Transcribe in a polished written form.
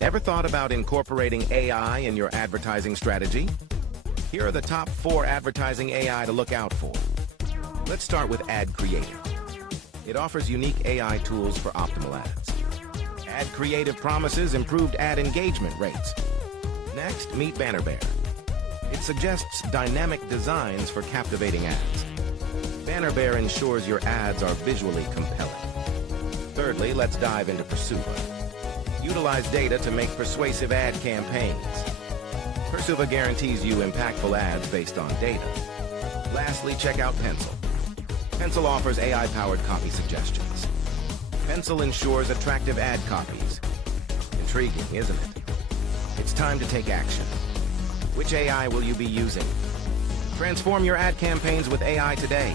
Ever thought about incorporating AI in your advertising strategy? Here are the top 4 advertising AI to look out for. Let's start with AdCreative. It offers unique AI tools for optimal ads. AdCreative promises improved ad engagement rates. Next, meet BannerBear. It suggests dynamic designs for captivating ads. BannerBear ensures your ads are visually compelling. Thirdly, let's dive into Persuva. Utilize data to make persuasive ad campaigns. Persuva guarantees you impactful ads based on data. Lastly, check out Pencil. Pencil offers AI-powered copy suggestions. Pencil ensures attractive ad copies. Intriguing, isn't it? It's time to take action. Which AI will you be using? Transform your ad campaigns with AI today.